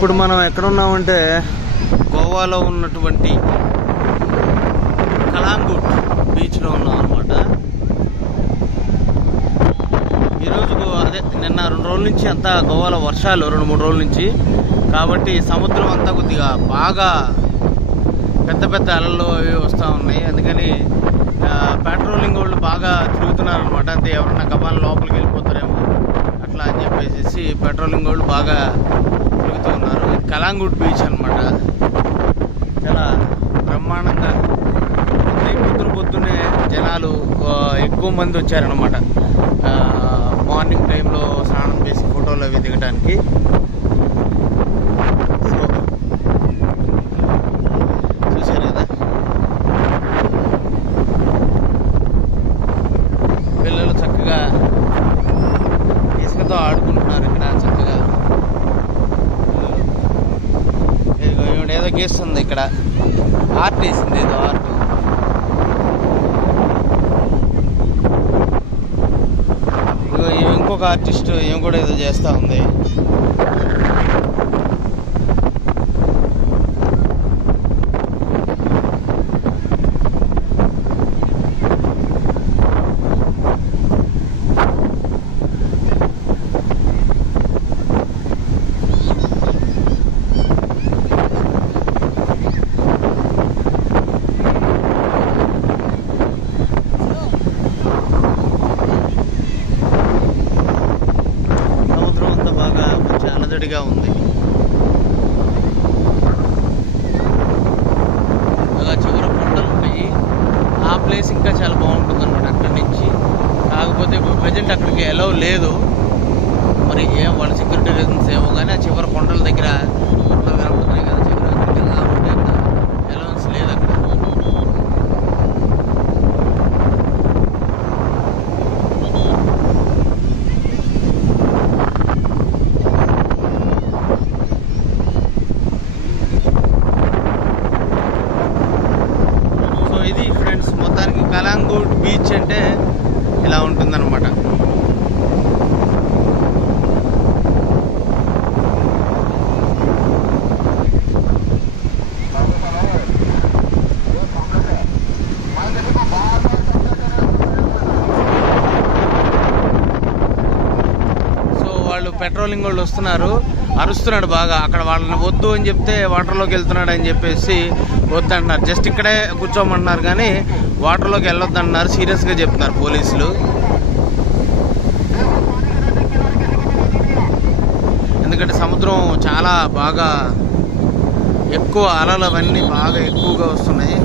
ఇప్పుడు మనం ఎక్కడ ఉన్నామంటే గోవాలో ఉన్నటువంటి కలాంగుట్ బీచ్లో ఉన్నాం అనమాట ఈరోజు అదే నిన్న రెండు రోజుల నుంచి అంతా గోవాలో వర్షాలు రెండు మూడు రోజుల నుంచి. కాబట్టి సముద్రం అంతా కొద్దిగా బాగా పెద్ద పెద్ద అలలు అవి వస్తూ ఉన్నాయి. అందుకని పెట్రోలింగ్ వాళ్ళు బాగా తిరుగుతున్నారు అనమాట అంటే ఎవరన్నా గబాన్ లోపలికి వెళ్ళిపోతారేమో అట్లా అని చెప్పేసి పెట్రోలింగ్ వాళ్ళు బాగా తిరుగుతూ ఉన్నారు. ఇది కలాంగుట్ బీచ్ అనమాట చాలా బ్రహ్మాండంగా పొద్దున పొద్దున్నే జనాలు ఎక్కువ మంది వచ్చారనమాట మార్నింగ్ టైంలో స్నానం చేసి ఫోటోలు అవి దిగడానికి ఈవిడ ఇక్కడ. ఆర్ట్ వేసింది ఏదో ఆర్ట్. ఇంకొక ఆర్టిస్ట్ ఏం కూడా ఏదో చేస్తూ ఉంది సముద్రం అంతా బాగా కొంచెం ఉంది. అలా చివర కొండలు ఉన్నాయి ఆ ప్లేస్ ఇంకా చాలా బాగుంటుంది అనమాట అక్కడి నుంచి. కాకపోతే ఇప్పుడు ప్రజెంట్ అక్కడికి ఎలవ్ లేదు. మరి ఏం వాళ్ళ సెక్యూరిటీ రీజన్స్ ఏమో కానీ ఆ చివర కొండల దగ్గర కొండలు కనబడుతున్నాయి కదా చివర అక్కడికి వెళ్దామంటే ఎలవెన్స్ లేదు అక్కడ సో ఇది ఫ్రెండ్స్ మొత్తానికి కలాంగూట్ బీచ్ అంటే ఇలా ఉంటుందన్నమాట. సో వాళ్ళు పెట్రోలింగ్ వాళ్ళు వస్తున్నారు. అరుస్తున్నాడు బాగా. అక్కడ వాళ్ళని వద్దు అని చెప్తే వాటర్లోకి వెళ్తున్నాడు అని చెప్పేసి వద్దు అంటున్నారు జస్ట్ ఇక్కడే కూర్చోమంటున్నారు కానీ వాటర్లోకి వెళ్ళొద్దన్నారు. సీరియస్గా చెప్తున్నారు పోలీసులు. ఎందుకంటే సముద్రం చాలా బాగా ఎక్కువ అలలు అవన్నీ బాగా ఎక్కువగా వస్తున్నాయి.